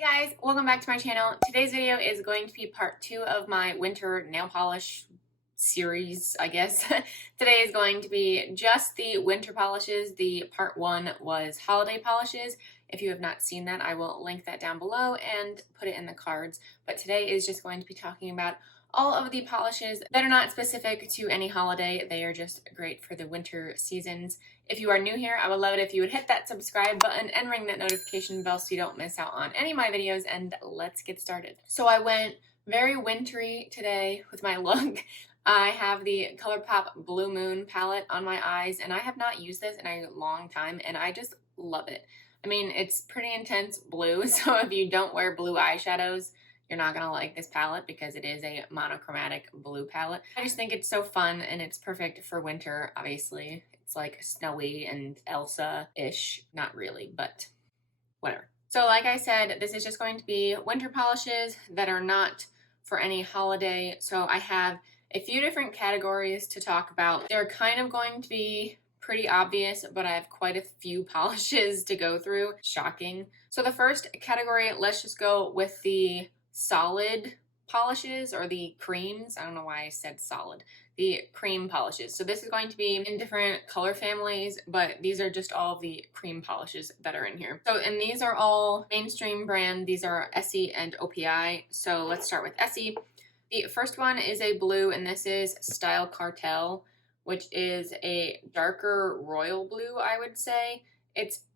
Hey guys, welcome back to my channel. Today's video is going to be part 2 of my winter nail polish series, I guess. Today is going to be just the winter polishes. The part 1 was holiday polishes. If you have not seen that, I will link that down below and put it in the cards. But today is just going to be talking about all of the polishes that are not specific to any holiday. They are just great for the winter seasons. If you are new here, I would love it if you would hit that subscribe button and ring that notification bell so you don't miss out on any of my videos, and let's get started. So I went very wintry today with my look. I have the Colourpop Blue Moon palette on my eyes, and I have not used this in a long time, and I just love it. I mean, it's pretty intense blue, so if you don't wear blue eyeshadows, you're not going to like this palette because it is a monochromatic blue palette. I just think it's so fun and it's perfect for winter, obviously. It's like snowy and Elsa-ish. Not really, but whatever. So like I said, this is just going to be winter polishes that are not for any holiday. So I have a few different categories to talk about. They're kind of going to be pretty obvious, but I have quite a few polishes to go through. Shocking. So the first category, let's just go with the solid polishes, or the creams. I don't know why I said solid. The cream polishes. So this is going to be in different color families, but these are just all of the cream polishes that are in here. So, and these are all mainstream brand. These are Essie and OPI. So let's start with Essie. The first one is a blue, and this is Style Cartel, which is a darker royal blue, I would say.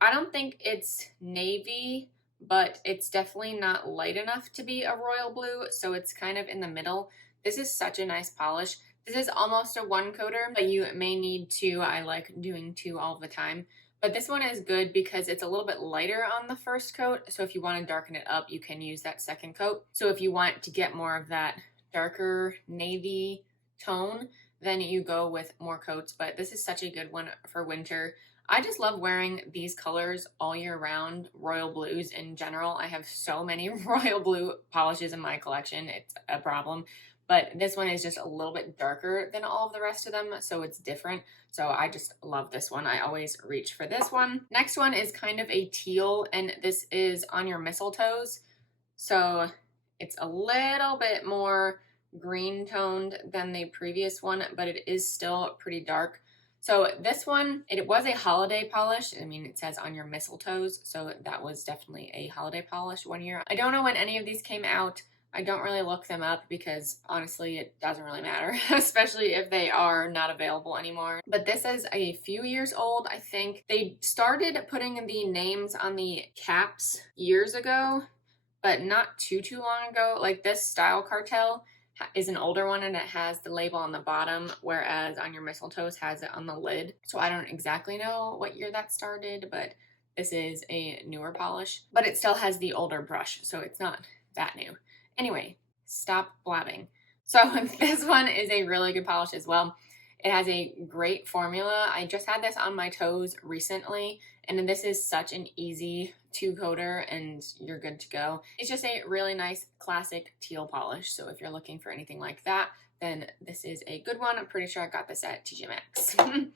I don't think it's navy, but it's definitely not light enough to be a royal blue, so it's kind of in the middle. This is such a nice polish. This is almost a one coater, but you may need two. I like doing two all the time. But this one is good because it's a little bit lighter on the first coat, so if you want to darken it up, you can use that second coat. So if you want to get more of that darker navy tone, then you go with more coats, but this is such a good one for winter. I just love wearing these colors all year round, royal blues in general. I have so many royal blue polishes in my collection. It's a problem. But this one is just a little bit darker than all of the rest of them, so it's different. So I just love this one. I always reach for this one. Next one is kind of a teal, and this is On Your Mistletoes. So it's a little bit more green toned than the previous one, but it is still pretty dark. So this one, it was a holiday polish. I mean, it says On Your Mistletoes, so that was definitely a holiday polish one year. I don't know when any of these came out. I don't really look them up because honestly, it doesn't really matter, especially if they are not available anymore. But this is a few years old. I think they started putting the names on the caps years ago, but not too long ago. Like this Style Cartel is an older one, and it has the label on the bottom, whereas On Your Mistletoes has it on the lid. So I don't exactly know what year that started, but this is a newer polish, but it still has the older brush, so it's not that new. Anyway, stop blabbing. So this one is a really good polish as well. It has a great formula. I just had this on my toes recently, and this is such an easy two-coater and you're good to go. It's just a really nice classic teal polish. So if you're looking for anything like that, then this is a good one. I'm pretty sure I got this at TJ Maxx. And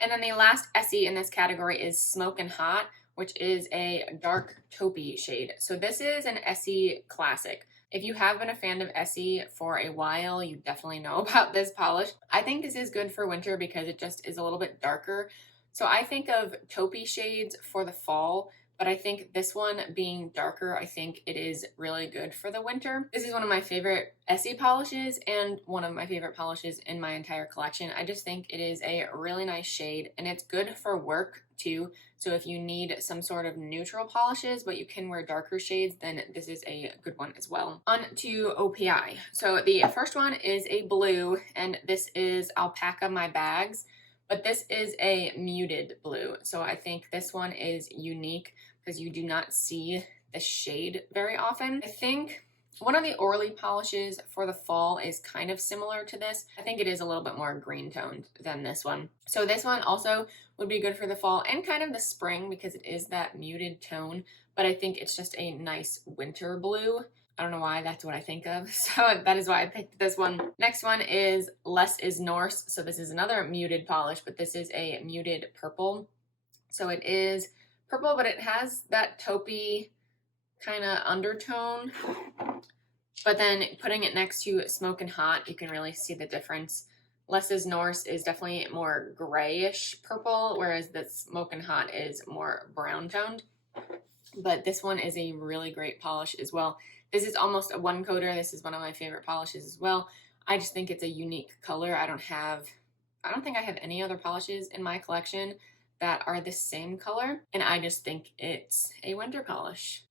then the last Essie in this category is Smokin' Hot, which is a dark taupey shade. So this is an Essie classic. If you have been a fan of Essie for a while, you definitely know about this polish. I think this is good for winter because it just is a little bit darker. So I think of taupey shades for the fall, but I think this one being darker, I think it is really good for the winter. This is one of my favorite Essie polishes and one of my favorite polishes in my entire collection. I just think it is a really nice shade, and it's good for work too. So if you need some sort of neutral polishes, but you can wear darker shades, then this is a good one as well. On to OPI. So the first one is a blue, and this is Alpaca My Bags, but this is a muted blue. So I think this one is unique because you do not see the shade very often. I think one of the Orly polishes for the fall is kind of similar to this. I think it is a little bit more green toned than this one. So this one also would be good for the fall and kind of the spring because it is that muted tone, but I think it's just a nice winter blue. I don't know why, that's what I think of. So that is why I picked this one. Next one is Less is Norse. So this is another muted polish, but this is a muted purple. So it is purple, but it has that taupey kind of undertone, but then putting it next to Smokin' Hot, you can really see the difference. Less's Nars is definitely more grayish purple, whereas this Smokin' Hot is more brown toned. But this one is a really great polish as well. This is almost a one coater. This is one of my favorite polishes as well. I just think it's a unique color. I don't think I have any other polishes in my collection that are the same color, and I just think it's a winter polish.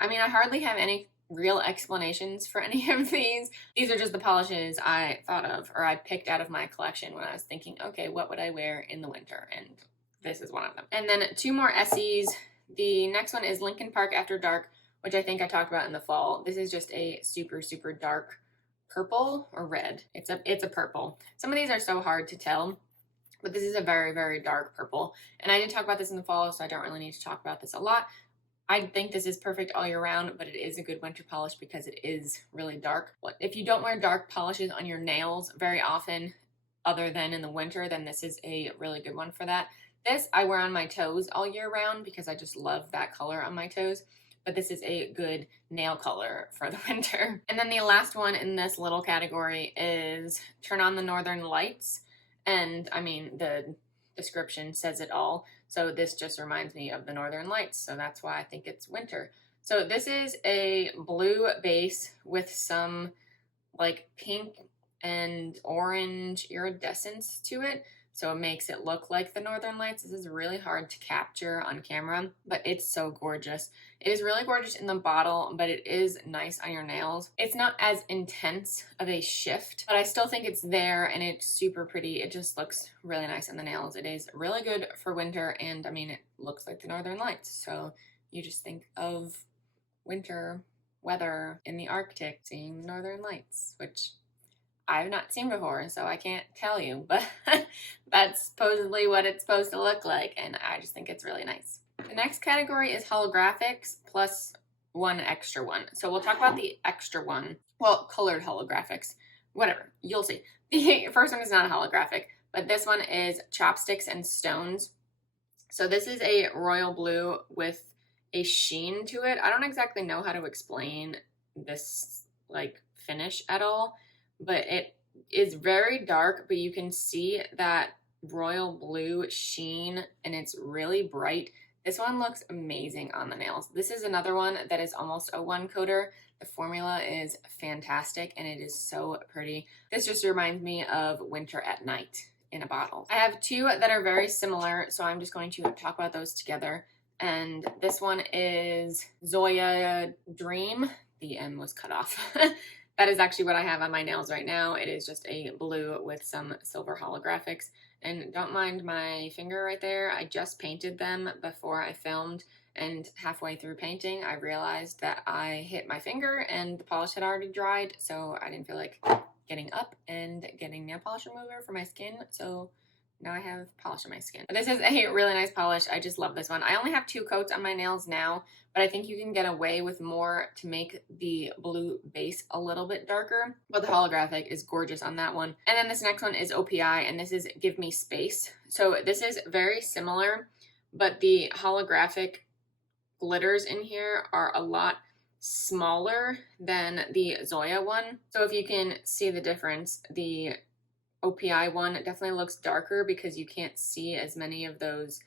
I mean, I hardly have any real explanations for any of these. These are just the polishes I thought of, or I picked out of my collection when I was thinking, okay, what would I wear in the winter? And this is one of them. And then two more Essees. The next one is Lincoln Park After Dark, which I think I talked about in the fall. This is just a super, super dark purple or red. It's a purple. Some of these are so hard to tell, but this is a very, very dark purple. And I did talk about this in the fall, so I don't really need to talk about this a lot. I think this is perfect all year round, but it is a good winter polish because it is really dark. If you don't wear dark polishes on your nails very often, other than in the winter, then this is a really good one for that. This I wear on my toes all year round because I just love that color on my toes. But this is a good nail color for the winter. And then the last one in this little category is Turn on the Northern Lights. And I mean, the description says it all. So this just reminds me of the Northern Lights. So that's why I think it's winter. So this is a blue base with some like pink and orange iridescence to it. So it makes it look like the Northern Lights. This is really hard to capture on camera, but it's so gorgeous. It is really gorgeous in the bottle, but it is nice on your nails. It's not as intense of a shift, but I still think it's there and it's super pretty. It just looks really nice on the nails. It is really good for winter, and I mean, it looks like the Northern Lights. So you just think of winter weather in the Arctic, seeing the Northern Lights, which I've not seen before, so I can't tell you, but that's supposedly what it's supposed to look like, and I just think it's really nice. The next category is holographics plus one extra one. So we'll talk about the extra one. Well, colored holographics. Whatever, you'll see. The first one is not a holographic, but this one is Chopsticks and Stones. So this is a royal blue with a sheen to it. I don't exactly know how to explain this like finish at all, but it is very dark, but you can see that royal blue sheen and it's really bright. This one looks amazing on the nails. This is another one that is almost a one coater. The formula is fantastic and it is so pretty. This just reminds me of winter at night in a bottle. I have two that are very similar, so I'm just going to talk about those together. And this one is ZOYA Dream. The M was cut off. That is actually what I have on my nails right now. It is just a blue with some silver holographics. And don't mind my finger right there. I just painted them before I filmed, and halfway through painting, I realized that I hit my finger and the polish had already dried, so I didn't feel like getting up and getting nail polish remover for my skin. So now I have polish on my skin. But this is a really nice polish. I just love this one. I only have two coats on my nails now, but I think you can get away with more to make the blue base a little bit darker. But the holographic is gorgeous on that one. And then this next one is OPI, and this is Give Me Space. So this is very similar, but the holographic glitters in here are a lot smaller than the ZOYA one. So if you can see the difference, the OPI one definitely looks darker because you can't see as many of those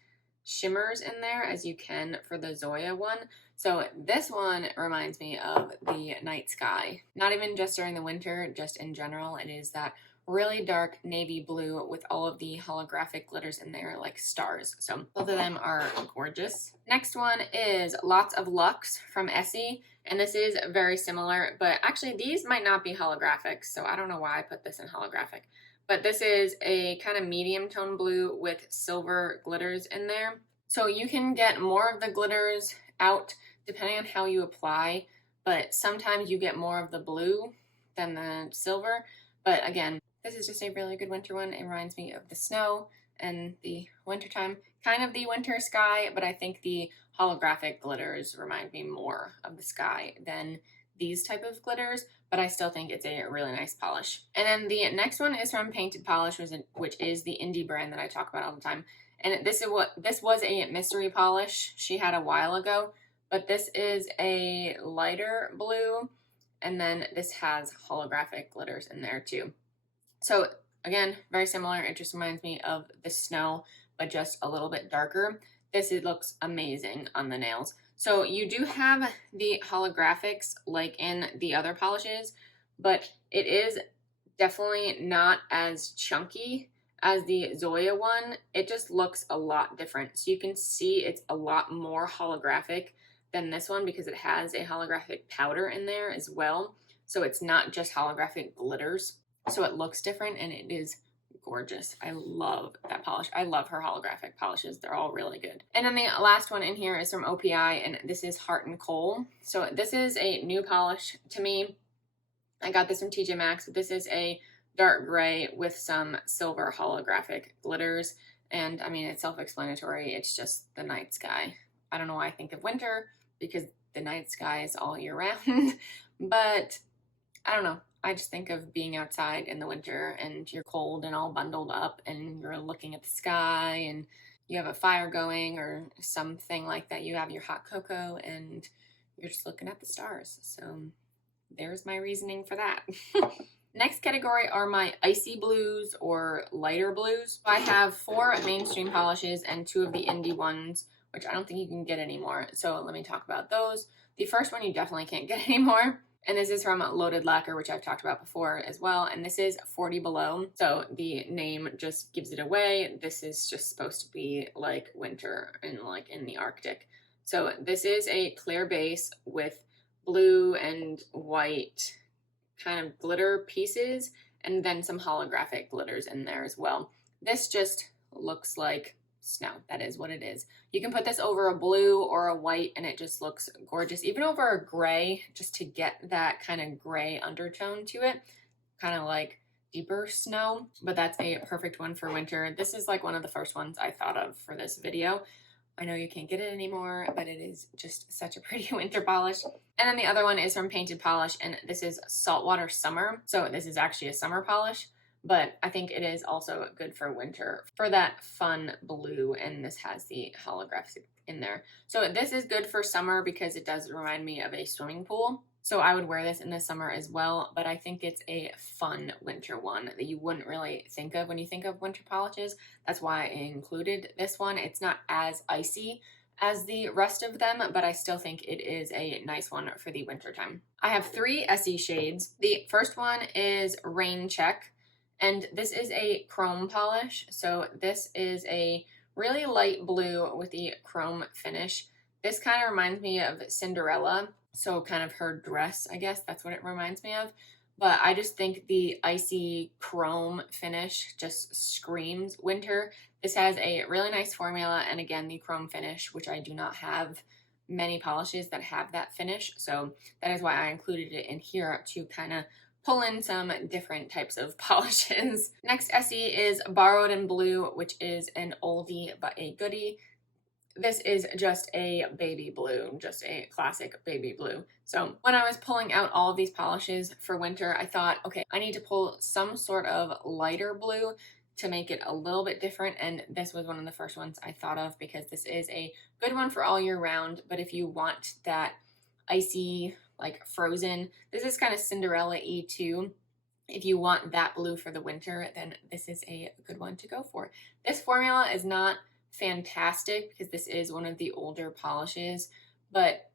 shimmers in there as you can for the ZOYA one. So this one reminds me of the night sky. Not even just during the winter, just in general. It is that really dark navy blue with all of the holographic glitters in there like stars. So both of them are gorgeous. Next one is Lots of Luxe from Essie. And this is very similar, but actually these might not be holographic, so I don't know why I put this in holographic. But this is a kind of medium tone blue with silver glitters in there. So you can get more of the glitters out depending on how you apply, but sometimes you get more of the blue than the silver. But again, this is just a really good winter one. It reminds me of the snow and the wintertime, kind of the winter sky, but I think the holographic glitters remind me more of the sky than these type of glitters, but I still think it's a really nice polish. And then the next one is from Painted Polish, which is the indie brand that I talk about all the time. And this was a mystery polish she had a while ago, but this is a lighter blue, and then this has holographic glitters in there too. So again, very similar. It just reminds me of the snow, but just a little bit darker. This, it looks amazing on the nails. So you do have the holographics like in the other polishes, but it is definitely not as chunky as the ZOYA one. It just looks a lot different. So you can see it's a lot more holographic than this one because it has a holographic powder in there as well. So it's not just holographic glitters. So it looks different and it is gorgeous. I love that polish. I love her holographic polishes. They're all really good. And then the last one in here is from OPI, and this is Heart and Coal. So this is a new polish to me. I got this from TJ Maxx. This is a dark gray with some silver holographic glitters. And I mean, it's self-explanatory. It's just the night sky. I don't know why I think of winter because the night sky is all year round, but I don't know. I just think of being outside in the winter and you're cold and all bundled up and you're looking at the sky and you have a fire going or something like that. You have your hot cocoa and you're just looking at the stars. So there's my reasoning for that. Next category are my icy blues or lighter blues. I have 4 mainstream polishes and 2 of the indie ones, which I don't think you can get anymore. So let me talk about those. The first one you definitely can't get anymore. And this is from Loaded Lacquer, which I've talked about before as well. And this is 40 Below. So the name just gives it away. This is just supposed to be like winter and like in the Arctic. So this is a clear base with blue and white kind of glitter pieces and then some holographic glitters in there as well. This just looks like snow. That is what it is. You can put this over a blue or a white and it just looks gorgeous. Even over a gray, just to get that kind of gray undertone to it, kind of like deeper snow, but that's a perfect one for winter. This is like one of the first ones I thought of for this video. I know you can't get it anymore, but it is just such a pretty winter polish. And then the other one is from Painted Polish, and this is Saltwater Summer. So this is actually a summer polish, but I think it is also good for winter for that fun blue, and this has the holographic in there. So this is good for summer because it does remind me of a swimming pool. So I would wear this in the summer as well, but I think it's a fun winter one that you wouldn't really think of when you think of winter polishes. That's why I included this one. It's not as icy as the rest of them, but I still think it is a nice one for the winter time. I have 3 SE shades. The first one is Rain Check, and this is a chrome polish. So this is a really light blue with the chrome finish. This kind of reminds me of Cinderella. So kind of her dress, I guess that's what it reminds me of. But I just think the icy chrome finish just screams winter. This has a really nice formula, and again, the chrome finish, which I do not have many polishes that have that finish. So that is why I included it in here to kind of pull in some different types of polishes. Next SE is Borrowed in Blue, which is an oldie but a goodie. This is just a baby blue, just a classic baby blue. So when I was pulling out all of these polishes for winter, I thought, okay, I need to pull some sort of lighter blue to make it a little bit different. And this was one of the first ones I thought of because this is a good one for all year round. But if you want that icy, like frozen, this is kind of Cinderella-y too. If you want that blue for the winter, then this is a good one to go for. This formula is not fantastic because this is one of the older polishes, but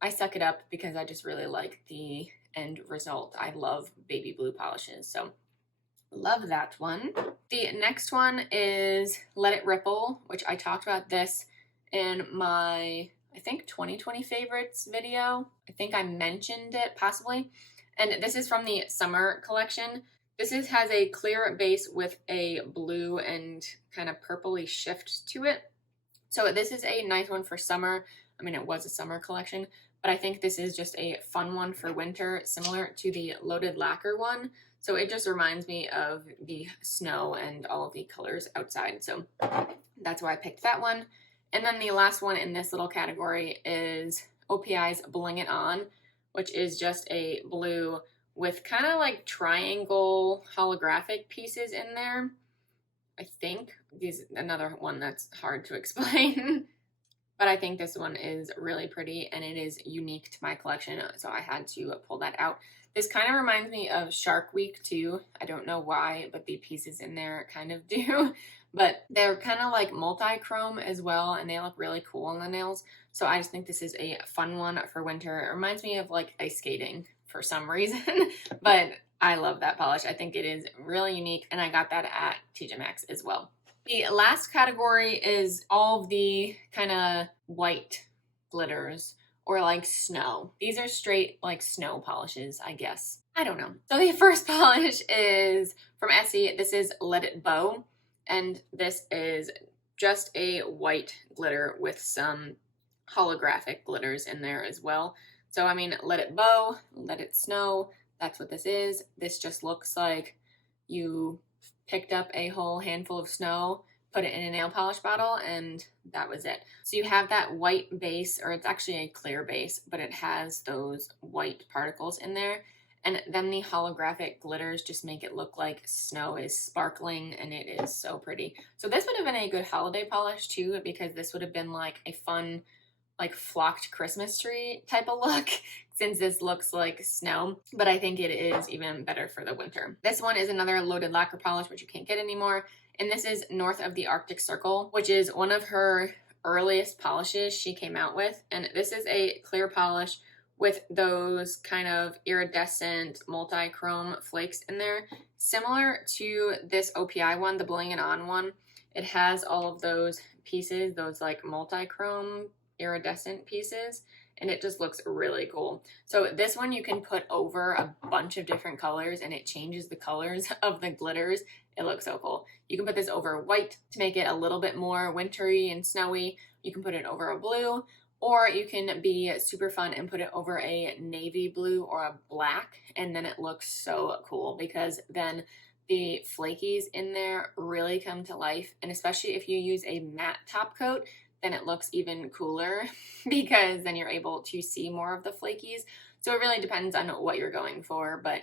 I suck it up because I just really like the end result. I love baby blue polishes, so love that one. The next one is Let It Ripple, which I talked about this in my, I think, 2020 favorites video. I think I mentioned it possibly. And this is from the summer collection. This has a clear base with a blue and kind of purpley shift to it. So this is a nice one for summer. I mean, it was a summer collection, but I think this is just a fun one for winter, similar to the Loaded Lacquer one. So it just reminds me of the snow and all of the colors outside. So that's why I picked that one. And then the last one in this little category is OPI's Bling It On, which is just a blue with kind of like triangle holographic pieces in there. I think these another one that's hard to explain. but I think this one is really pretty and it is unique to my collection, so I had to pull that out. This kind of reminds me of Shark Week too. I don't know why, but the pieces in there kind of do. But they're kind of like multi-chrome as well, and they look really cool on the nails. So I just think this is a fun one for winter. It reminds me of like ice skating for some reason, but I love that polish. I think it is really unique, and I got that at TJ Maxx as well. The last category is all of the kind of white glitters or like snow. These are straight like snow polishes, I guess. I don't know. So the first polish is from Essie. This is Let It Bow. And this is just a white glitter with some holographic glitters in there as well. So, I mean, let it bow, let it snow. That's what this is. This just looks like you picked up a whole handful of snow, put it in a nail polish bottle, and that was it. So you have that white base, or it's actually a clear base, but it has those white particles in there. And then the holographic glitters just make it look like snow is sparkling, and it is so pretty. So this would have been a good holiday polish too, because this would have been like a fun, like flocked Christmas tree type of look, since this looks like snow. But I think it is even better for the winter. This one is another loaded lacquer polish, which you can't get anymore. And this is North of the Arctic Circle, which is one of her earliest polishes she came out with. And this is a clear polish with those kind of iridescent multi-chrome flakes in there. Similar to this OPI one, the Bling It On one, it has all of those pieces, those like multi-chrome iridescent pieces, and it just looks really cool. So this one you can put over a bunch of different colors and it changes the colors of the glitters. It looks so cool. You can put this over white to make it a little bit more wintry and snowy. You can put it over a blue, or you can be super fun and put it over a navy blue or a black, and then it looks so cool because then the flakies in there really come to life. And especially if you use a matte top coat, then it looks even cooler because then you're able to see more of the flakies. So it really depends on what you're going for, but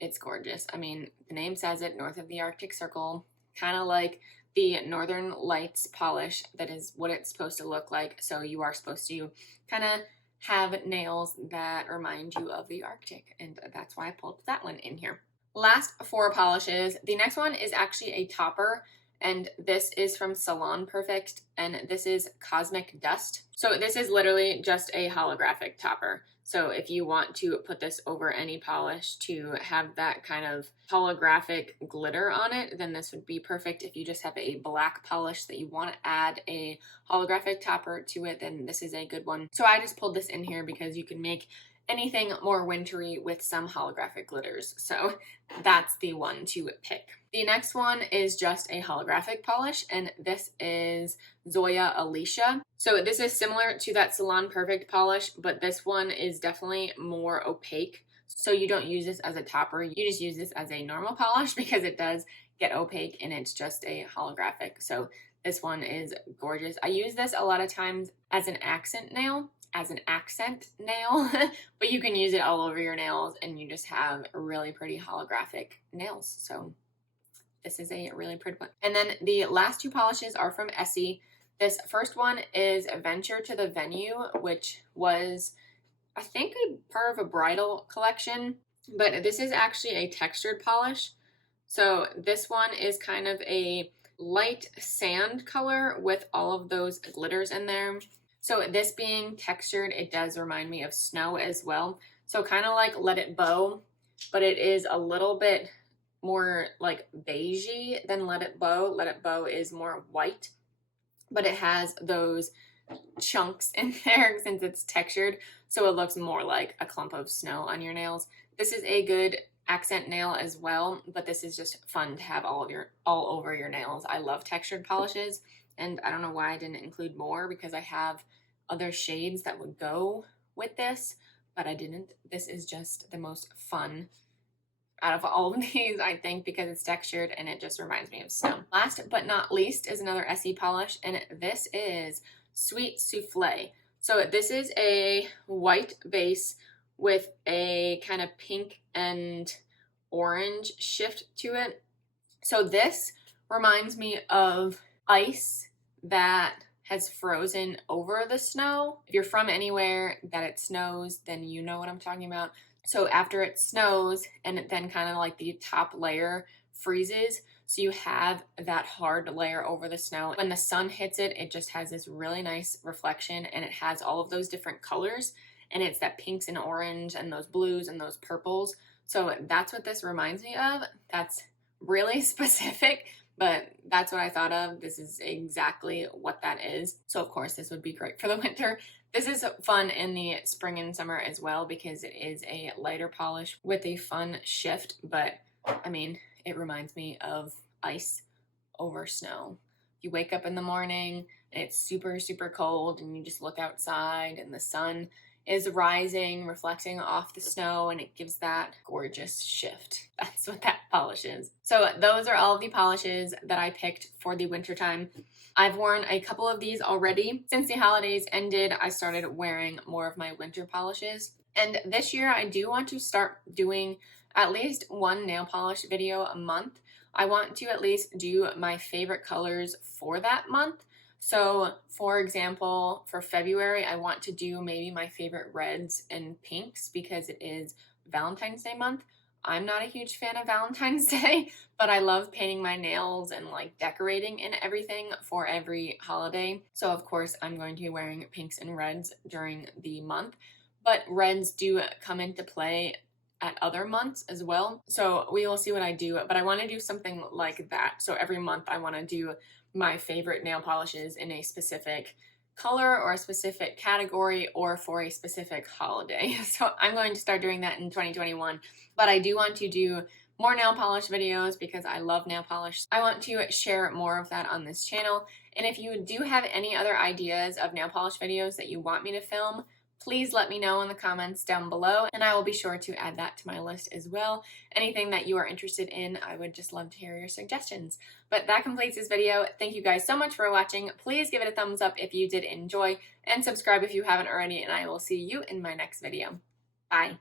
it's gorgeous. I mean, the name says it, North of the Arctic Circle, kind of like the Northern Lights polish. That is what it's supposed to look like. So you are supposed to kind of have nails that remind you of the Arctic, and that's why I pulled that one in here. Last four polishes. The next one is actually a topper, and this is from Salon Perfect, and this is Cosmic Dust. So this is literally just a holographic topper. So if you want to put this over any polish to have that kind of holographic glitter on it, then this would be perfect. If you just have a black polish that you want to add a holographic topper to it, then this is a good one. So I just pulled this in here because you can make anything more wintry with some holographic glitters. So that's the one to pick. The next one is just a holographic polish, and this is ZOYA Alicia. So this is similar to that Salon Perfect polish, but this one is definitely more opaque. So you don't use this as a topper, you just use this as a normal polish because it does get opaque and it's just a holographic. So this one is gorgeous. I use this a lot of times as an accent nail, but you can use it all over your nails and you just have really pretty holographic nails. So this is a really pretty one. And then the last two polishes are from Essie. This first one is Venture to the Venue, which was, I think, a part of a bridal collection, but this is actually a textured polish. So this one is kind of a light sand color with all of those glitters in there. So this being textured, it does remind me of snow as well. So kind of like Let It Bow, but it is a little bit more like beigey than Let It Bow. Let It Bow is more white, but it has those chunks in there since it's textured, so it looks more like a clump of snow on your nails. This is a good accent nail as well, but this is just fun to have all over your nails. I love textured polishes, and I don't know why I didn't include more because I have other shades that would go with this, but I didn't. This is just the most fun out of all of these, I think, because it's textured and it just reminds me of snow. Last but not least is another Essie polish, and this is Sweet Souffle. So this is a white base with a kind of pink and orange shift to it. So this reminds me of ice that has frozen over the snow. If you're from anywhere that it snows, then you know what I'm talking about. So after it snows and then kind of like the top layer freezes, so you have that hard layer over the snow. When the sun hits it, it just has this really nice reflection, and it has all of those different colors, and it's that pinks and orange and those blues and those purples. So that's what this reminds me of. That's really specific, but that's what I thought of. This is exactly what that is. So of course this would be great for the winter. This is fun in the spring and summer as well because it is a lighter polish with a fun shift, but I mean, it reminds me of ice over snow. You wake up in the morning and it's super, super cold and you just look outside and the sun is rising, reflecting off the snow, and it gives that gorgeous shift. That's what that polish is. So those are all of the polishes that I picked for the wintertime. I've worn a couple of these already. Since the holidays ended, I started wearing more of my winter polishes. And this year I do want to start doing at least one nail polish video a month. I want to at least do my favorite colors for that month. So for example, for February, I want to do maybe my favorite reds and pinks because it is Valentine's Day month. I'm not a huge fan of Valentine's Day, but I love painting my nails and like decorating and everything for every holiday. So of course I'm going to be wearing pinks and reds during the month, but reds do come into play at other months as well. So we will see what I do, but I want to do something like that. So every month I want to do my favorite nail polishes in a specific color or a specific category or for a specific holiday. So I'm going to start doing that in 2021, but I do want to do more nail polish videos because I love nail polish. I want to share more of that on this channel. And if you do have any other ideas of nail polish videos that you want me to film, please let me know in the comments down below, and I will be sure to add that to my list as well. Anything that you are interested in, I would just love to hear your suggestions. But that completes this video. Thank you guys so much for watching. Please give it a thumbs up if you did enjoy, and subscribe if you haven't already, and I will see you in my next video. Bye.